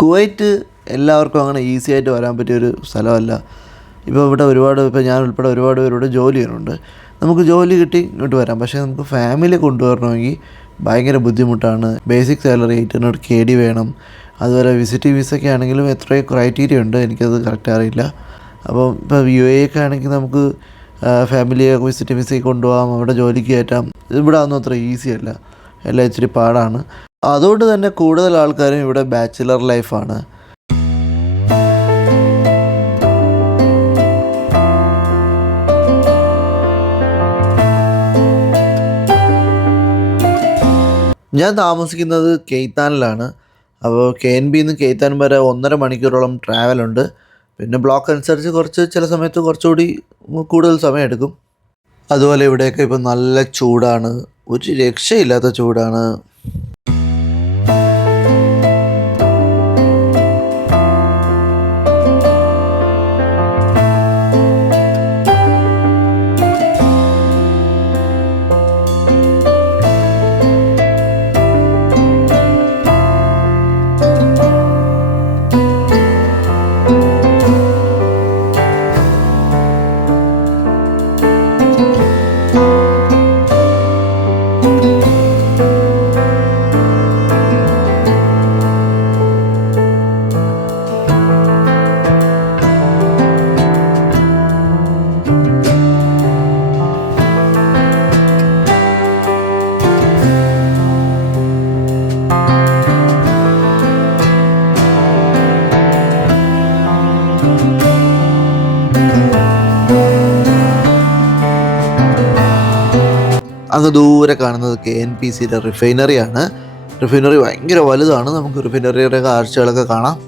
Kuwait എല്ലാവർക്കും അങ്ങനെ easy ആയിട്ട് വരാൻ പറ്റിയൊരു സ്ഥലമല്ല. ഇപ്പോൾ ഇവിടെ ഇപ്പോൾ ഞാൻ ഉൾപ്പെടെ ഒരുപാട് പേരോട് ജോലി ചെയ്യുന്നുണ്ട്. നമുക്ക് ജോലി കിട്ടി ഇങ്ങോട്ട് വരാം. പക്ഷേ നമുക്ക് ഫാമിലി കൊണ്ടുവരണമെങ്കിൽ ഭയങ്കര ബുദ്ധിമുട്ടാണ്. ബേസിക് സാലറി 800 KD വേണം. അതുപോലെ വിസിറ്റിംഗ് വിസയ്ക്ക് ആണെങ്കിലും എത്രയോ ക്രൈറ്റീരിയ ഉണ്ട്, എനിക്കത് കറക്റ്റ് അറിയില്ല. അപ്പോൾ ഇപ്പോൾ UAE ഒക്കെ ആണെങ്കിൽ നമുക്ക് ഫാമിലിയെ വിസിറ്റിംഗ് വിസയ്ക്ക് കൊണ്ടുപോകാം, അവിടെ ജോലിക്ക് കയറ്റാം. ഇവിടെ ഒന്നും അത്ര ഈസി അല്ല, എല്ലാം ഇച്ചിരി പാടാണ്. അതുകൊണ്ട് തന്നെ കൂടുതൽ ആൾക്കാരും ഇവിടെ ബാച്ചിലർ ലൈഫാണ്. ഞാൻ താമസിക്കുന്നത് കെയ്ത്താനിലാണ്. അപ്പോൾ KNBന്ന് കെയ്ത്താൻ വരെ 1.5 മണിക്കൂറോളം ട്രാവലുണ്ട്. പിന്നെ ബ്ലോക്ക് അനുസരിച്ച് ചില സമയത്ത് കുറച്ചുകൂടി കൂടുതൽ സമയമെടുക്കും. അതുപോലെ ഇവിടെയൊക്കെ ഇപ്പം നല്ല ചൂടാണ്, ഒരു രക്ഷയില്ലാത്ത ചൂടാണ്. അങ്ങ് ദൂരെ കാണുന്നത് KNPCയുടെ റിഫൈനറിയാണ്. റിഫൈനറി ഭയങ്കര വലുതാണ്. നമുക്ക് റിഫൈനറിയുടെ കാഴ്ചകളൊക്കെ കാണാം.